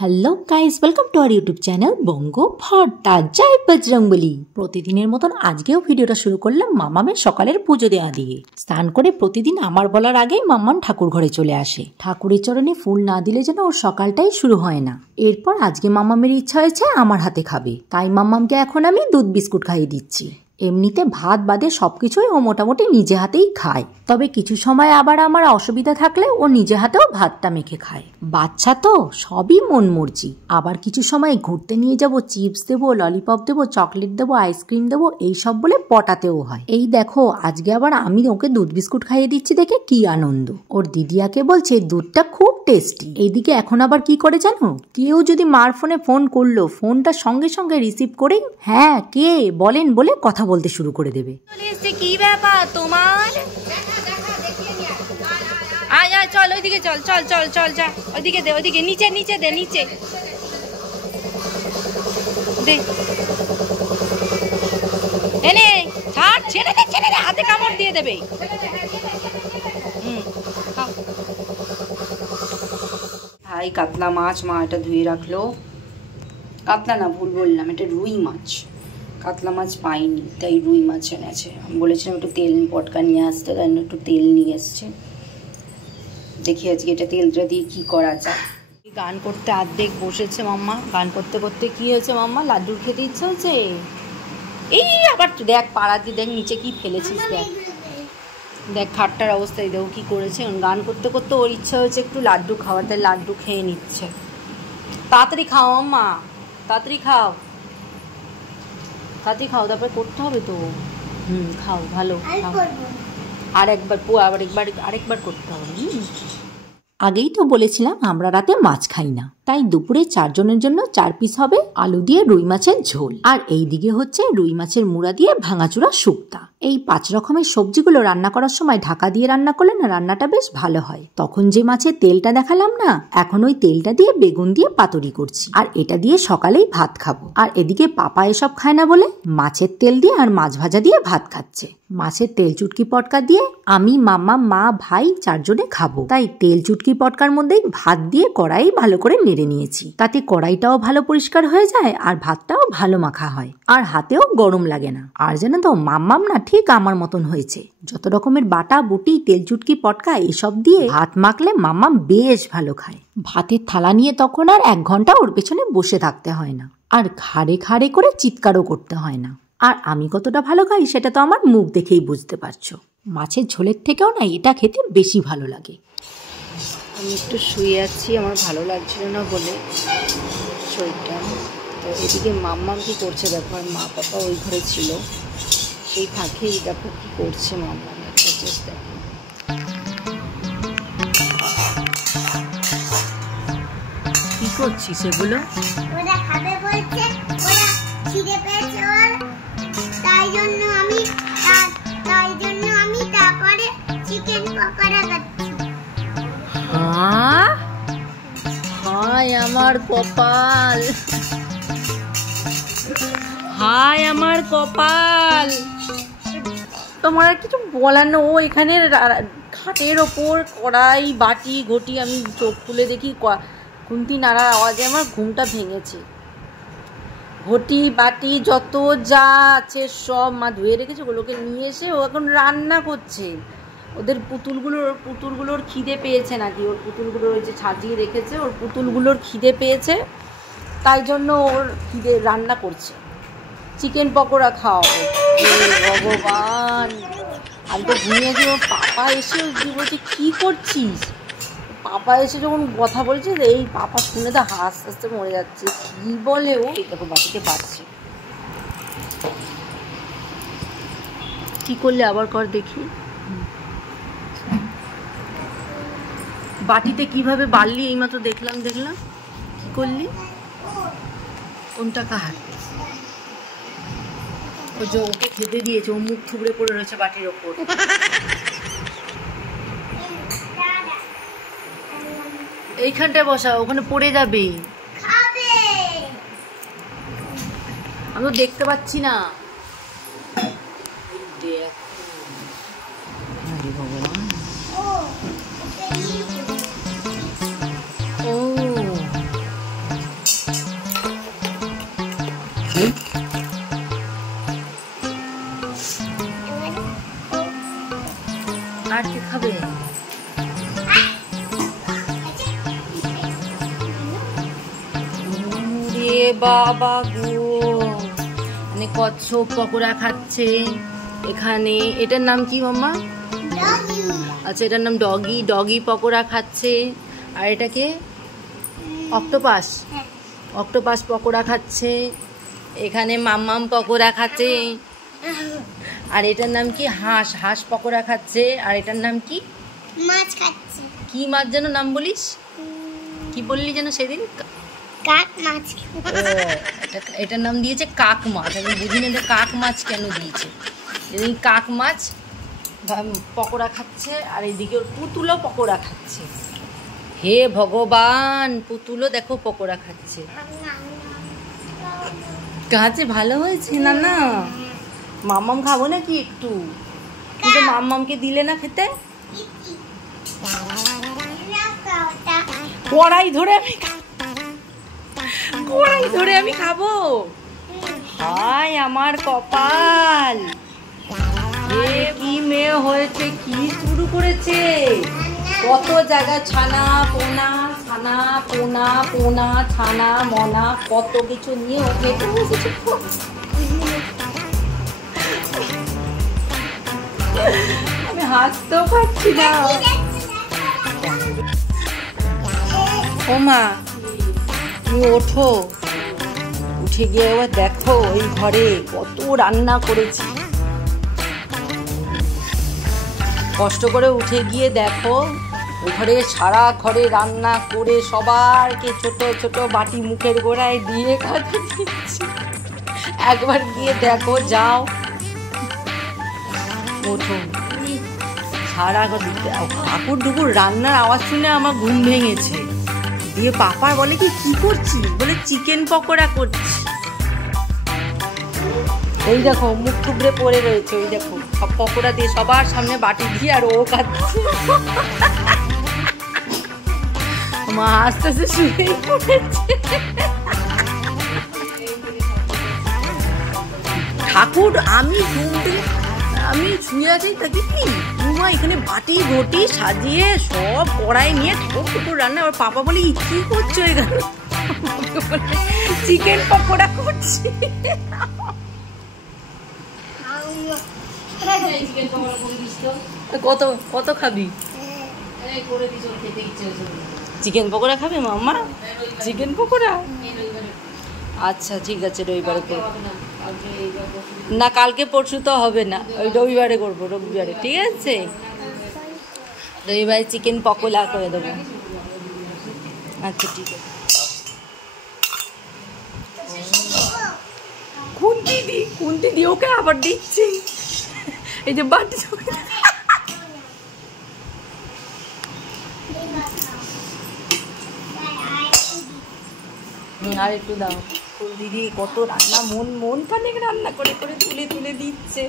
Hello guys, welcome to our YouTube channel Banga Bharta. জয় বজরংবলী। প্রতিদিনের মতন আজকেও ভিডিওটা শুরু করলাম মামামের সকালের পুজো দেওয়া দিয়ে। স্নান করে প্রতিদিন আমার বলার আগেই মাম্মাম ঠাকুর ঘরে চলে আসে। ঠাকুরের চরণে ফুল না দিলে যেন ওর সকালটাই শুরু হয় না। এরপর আজকে মাম্মামের ইচ্ছা হয়েছে আমার হাতে খাবে, তাই মাম্মামকে এখন আমি দুধ বিস্কুট খাইয়ে দিচ্ছি। এমনিতে ভাত বাদে সবকিছুই ও মোটামুটি নিজে হাতেই খায়, তবে কিছু সময় আবার আমার অসুবিধা থাকলে ও নিজে হাতেও ভাতটা মেখে খায়। বাচ্চা তো সবই মন মর্জি। আবার কিছু সময় ঘুরতে নিয়ে যাব, চিপস দেবো, ললিপপ দেবো, চকলেট দেবো, আইসক্রিম দেবো, এইসব বলে পটাতেও হয়। এই দেখো আজকে আবার আমি ওকে দুধ বিস্কুট খাইয়ে দিচ্ছি দেখে কি আনন্দ। ওর দিদিয়াকে বলছে দুধটা খুব টেস্টি। এইদিকে এখন আবার কি করে জানো, কেউ যদি মার ফোনে ফোন করলো, ফোনটা সঙ্গে সঙ্গে রিসিভ করেই হ্যাঁ কে বলেন বলে কথা বলতে শুরু করে দেবে। কি ব্যাপার তোমার? আয় আয় চল ওইদিকে, চল চল চল চল যা ওইদিকে দে, ওইদিকে নিচে নিচে দে, নিচে দে। এনে ছাড়, ছেড়ে দে ছেড়ে দে, হাতে কামড় দিয়ে দেবে। ভাই কাতলা মাছ মা এটা ধুয়ে রাখলো। কাতলা না, ভুল বললাম, এটা রুই মাছ। কাতলা মাছ পাইনি তাই রুই মাছ এনেছে। আমি বলেছিলাম একটু তেল পটকা নিয়ে আসতে, তাই একটু তেল নিয়ে এসছে। দেখি আজকে এটা তেলটা দিয়ে কি করা যায়। গান করতে অর্ধেক বসেছে মাম্মা। গান করতে করতে কি হয়েছে মাম্মা, লাড্ডুর খেতে ইচ্ছা হচ্ছে। এই আবার দেখ পাড়া দিয়ে দেখ নিচে কি ফেলেছিস, দেখ দেখ খাটটার অবস্থায় দেখো কি করেছে। গান করতে করতে ওর ইচ্ছা হয়েছে একটু লাড্ডু খাওয়ার, তাই লাড্ডু খেয়ে নিচ্ছে। তাড়াতাড়ি খাও মাম্মা, তাড়াতাড়ি খাও, তাড়াতাড়ি খাও, তারপরে করতে হবে তো। খাও, ভালো খাও। আরেকবার করতে হবে। আগেই তো বলেছিলাম আমরা রাতে মাছ খাই না, তাই দুপুরে 4 জনের জন্য 4 পিস হবে আলু দিয়ে রুই মাছের ঝোল। আর এই দিকে হচ্ছে রুই মাছের মুড়া দিয়ে ভাঙাচুরা শুক্তা। এই 5 রকমের সবজিগুলো রান্না করার সময় ঢাকা দিয়ে রান্না করলে না রান্নাটা বেশ ভালো হয়। তখন যে মাছের তেলটা দেখালাম না, এখন ওই তেলটা দিয়ে বেগুন দিয়ে পাতুরি করছি। আর এটা দিয়ে সকালেই ভাত খাবো। আর এদিকে পাপা এসব খায় না বলে মাছের তেল দিয়ে আর মাছ ভাজা দিয়ে ভাত খাচ্ছে। মাছের তেল চুটকি পটকা দিয়ে আমি, মামা, মা, ভাই 4 জনে খাবো, তাই তেল চুটকি পটকার মধ্যেই ভাত দিয়ে কড়াই ভালো করে নেড়ে নিয়েছি। তাতে কড়াইটাও ভালো পরিষ্কার হয়ে যায় আর ভাতটাও ভালো মাখা হয়, আর হাতেও গরম লাগে না। আর জানো তো মাম্মাম না ঠিক আমার মতন হয়েছে। যত রকমের বাটা বুটি, তেল চুটকি পটকা এসব দিয়ে ভাত মাখলে মাম্মাম বেশ ভালো খায়। ভাতের থালা নিয়ে তখন আর 1 ঘন্টা ওর পেছনে বসে থাকতে হয় না, আর ঘাড়ে ঘাড়ে করে চিৎকারও করতে হয় না। আর আমি কতটা ভালো খাই সেটা তো আমার মুখ দেখেই বুঝতে পারছো। মাছের ঝোলের থেকেও না এটা খেতে বেশি ভালো লাগে। আমি একটু শুয়ে আছি, আমার ভালো লাগছিল না বলে শরীরটা। তো এদিকে মাম্মাম কি করছে দেখো, আর মা পাপা ওই ঘরে ছিল। এই ফাঁকেই দেখো কি করছে মাম্মাম, একটা জাস্ট দেখো। কি করছিস এগুলো? ওরা খাবে বলছে, ওরা খিদে পেয়েছে ওর, তাই জন্য আমি তারপরে চিকেন পকোড়া খাচ্ছি। হায় আমার কপাল, হায় আমার কপাল। তোমার আর কিছু বলার না। ও এখানে খাটের ওপর কড়াই বাটি ঘটি, আমি চোখ খুলে দেখি খুন্তি নাড়ার আওয়াজে আমার ঘুমটা ভেঙেছে। ঘটি বাটি যত যা আছে সব মা ধুয়ে রেখেছে, ওগুলোকে নিয়ে এসে ও এখন রান্না করছে। ওদের পুতুলগুলোর খিদে পেয়েছে নাকি, ওর পুতুলগুলোর ওই যে সাজিয়ে রেখেছে, ওর পুতুলগুলোর খিদে পেয়েছে, তাই জন্য ওর খিদে রান্না করছে। চিকেন পকোড়া খাও। ভগবান, আমি তো ঘুমিয়ে গিয়ে ওর পাপা এসে বলছে কী করছিস। পাপা এসে যখন কথা বলছে, এই পাপা শুনে তো হাসতে হাসতে মরে যাচ্ছে। কি বলে ও, এই দেখো বাটিতে বাড়ছে। কি করলে আবার কর দেখি। বাটিতে কিভাবে বাড়লি এইমাত্র দেখলাম। কি করলি? কোনটা কার? ও যে ওকে খেতে দিয়েছে, ও মুখ থুবড়ে পড়ে রয়েছে বাটির ওপর। এইখানটায় বসা, ওখানে পড়ে যাবে। আমি তো দেখতে পাচ্ছি না। ভগবান, ও আর কি খাবে? বাবা গো, মানে কচ্ছপ পকোড়া খাচ্ছে এখানে। এটার নাম কি মাম্মা? আচ্ছা, এটার নাম ডগি। ডগি পকোড়া খাচ্ছে। আর এটাকে অক্টোপাস। অক্টোপাস পকোড়া খাচ্ছে এখানে। মাম্মাম পকোড়া খাচ্ছে। আর এটার নাম কি? হাঁস। হাঁস পকোড়া খাচ্ছে। আর এটার নাম কি? মাছ খাচ্ছে। কি মাছ যেন নাম বলিস? কি বললি যেন সেদিন? কাক মাছ। এটার নাম দিয়েছে কাক মাছ। আমি বুঝিনি যে কাক মাছ কেন দিয়েছে। এই কাক মাছ পকোড়া খাচ্ছে। আর এইদিকে ওর পুতুলও পকোড়া খাচ্ছে। হে ভগবান, পুতুলও দেখো পকোড়া খাচ্ছে। কাছে ভালো হয়েছে না? না মাম্মাম খাবো নাকি একটু? কিন্তু মাম্মামকে দিলে না খেতে। কড়াই ধরে আমি খাবো। হায় আমার কপাল, কি মেয়ে হয়েছে, কি শুরু করেছে। কত জায়গা ছানা পোনা, ছানা পোনা, পোনা ছানা মনা, কত কিছু নিয়ে ওকে আমি হাসতেও পারছি না। ও মা, তুমি ওঠো, উঠে গিয়ে এবার দেখো এই ঘরে কত রান্না করেছি। কষ্ট করে উঠে গিয়ে দেখো ঘরে, সারা ঘরে রান্না করে সবাইকে ছোট ছোট বাটি মুখের গোড়ায় দিয়ে খাতে দিচ্ছি। একবার গিয়ে দেখো, যাও ওঠো। সারা ঠাকুর ডুকুর রান্নার আওয়াজ শুনে আমার ঘুম ভেঙেছে। দিয়ে পাপা বলে কি করছি? বলে চিকেন পকোড়া করছি। ওই দেখো মুখ টুকরে পড়ে রয়েছে। ওই দেখো সব পকোড়া দিয়ে সবার সামনে বাটি দিয়ে, আর ও খাচ্ছে। মা আস্তে আস্তে শুয়েই পড়েছে। ঠাকুর আমি শুয়ে আছি তাকে কি মা এখানে বাটি ঘটি সাজিয়ে সব কড়াই নিয়ে ঠাকুর রান্না। আর পাপা বলে কি করছো এখানে? চিকেন পকোড়া করছি। কত কত খাবি? চিকেন পকোড়া খাবে মাম্মা? চিকেন পকোড়া? আচ্ছা ঠিক আছে, রবিবারে করবো না, কালকে পরশু তো হবে না, ওই রবিবারে করবো। রবিবারে ঠিক আছে, রবিবারে চিকেন পকোড়া করে দেবো। আচ্ছা ঠিক আছে। খুন্তি দি ওকে আবার দিচ্ছি। এই যে বাটি আর একটু দাও। দিদি কত রান্না, মন খানে রান্না করে করে তুলে দিচ্ছে।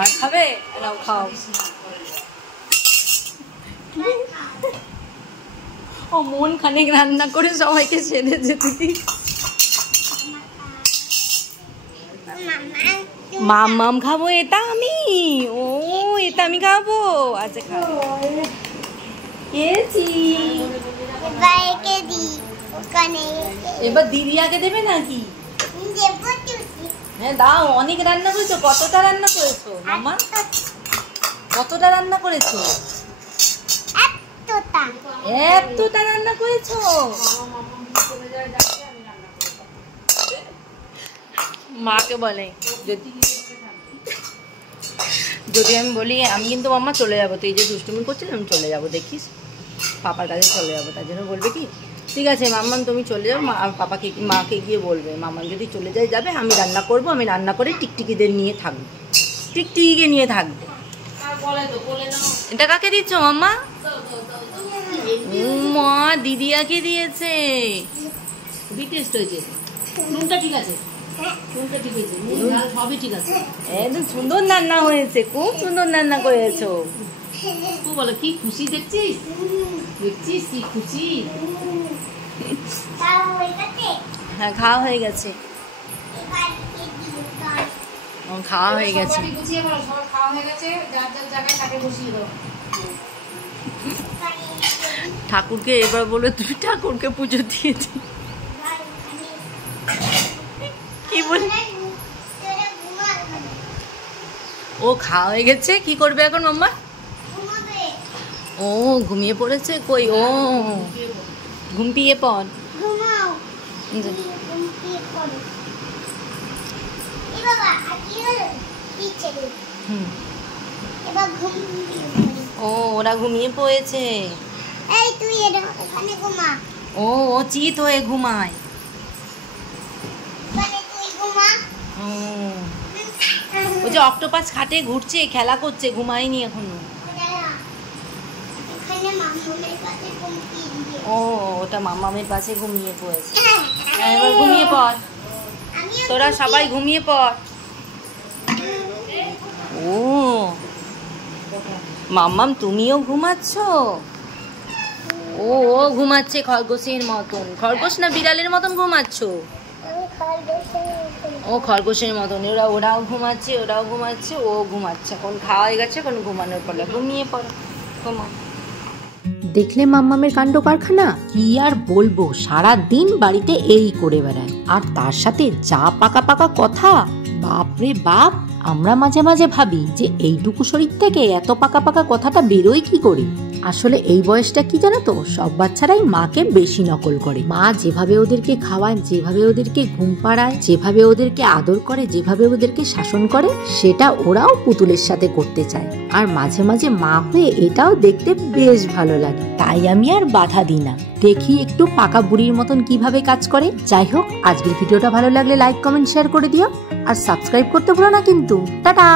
আর খাবে? নাও খাও। ও মন খানেক রান্না করে সবাইকে সেধেছে দিদি। মাম্মাম খাবো? এটা আমি খাবো। আচ্ছা খাবো। এবার দিদিয়াকে দেবে নাকি? হ্যাঁ দাও। অনেক রান্না করেছো। কতটা রান্না করেছো মাম্মা? কতটা রান্না করেছো? এতটা রান্না করেছো? মাকে বলে যদি আমি বলি আমি কিন্তু মাম্মা চলে যাবো, তুই যে দুষ্টুমি করছিস আমি চলে যাবো, দেখিস পাপার কাছে চলে যাবো। তার জন্য বলবে কি ঠিক আছে মাম্মাম তুমি চলে যাও। পাপাকে মাকে গিয়ে বলবে মাম্মাম যদি চলে যায় যাবে, আমি রান্না করবো, আমি রান্না করে টিকটিকিদের নিয়ে থাকবো, টিকটিকিকে নিয়ে থাকবো। এটা কাকে দিচ্ছ মাম্মা? মা দিদিয়াকে দিয়েছে। খুবই টেস্ট হয়েছে। নুনটা ঠিক আছে, সবই ঠিক আছে। একদম সুন্দর রান্না হয়েছে, খুব সুন্দর রান্না করেছো। তুই বলো কি খুশি দেখছিস কি খুশি। হ্যাঁ খাওয়া হয়ে গেছে, খাওয়া হয়ে গেছে। ঠাকুরকে এবার বলে তুই ঠাকুরকে পুজো দিয়েছি কি বল। ও খাওয়া হয়ে গেছে, কি করবে এখন মাম্মা? ও ঘুমিয়ে পড়েছে। কই ও ঘুমিয়ে পড়। ও ওরা ঘুমিয়ে পড়েছে। ও ও চিত হয়ে ঘুমায়। ও যে অক্টোপাস খাটে ঘুরছে, খেলা করছে, ঘুমায়নি এখনো। ও ওটা মামামের পাশে ঘুমিয়ে পড়েছে। এবার ঘুমিয়ে পড়, তোরা সবাই ঘুমিয়ে পড়। ও মাম্মাম তুমিও ঘুমাচ্ছ? ও ও ঘুমাচ্ছে খরগোশের মতন। খরগোশ না বিড়ালের মতন ঘুমাচ্ছ? ও খরগোশের মতন। ওরাও ঘুমাচ্ছে, ওরাও ঘুমাচ্ছে, ও ঘুমাচ্ছে। এখন খাওয়া হয়ে গেছে, এখন ঘুমানোর পরে ঘুমিয়ে পড়ো, ঘুমাও। দেখলে মাম্মামের কাণ্ড কারখানা, কি আর বলবো, সারা দিন বাড়িতে এই করে বেড়ায়। আর তার সাথে যা পাকা পাকা কথা, বাপরে বাপ। আমরা মাঝে মাঝে ভাবি যে এইটুকু শরীর থেকে এত পাকা পাকা কথাটা বেরোয় কি করে। আসলে এই বয়সটা কি জানো তো, সব বাচ্চারাই মাকে বেশি নকল করে। মা যেভাবে ওদেরকে খাওয়ায়, যেভাবে ওদেরকে ঘুম পাড়ায়, যেভাবে ওদেরকে আদর করে, যেভাবে ওদেরকে শাসন করে, সেটা ওরাও পুতুলের সাথে করতে চায়। আর মাঝে মাঝে মা হয়ে এটাও দেখতে বেশ ভালো লাগে। তাই আমি আর বাধা দিই না, দেখি একটু পাকা বুড়ির মতন কিভাবে কাজ করে। যাই হোক, আজকের ভিডিওটা ভালো লাগলে লাইক, কমেন্ট, শেয়ার করে দিও। আর সাবস্ক্রাইব করতে ভুলো না কিন্তু। টাটা।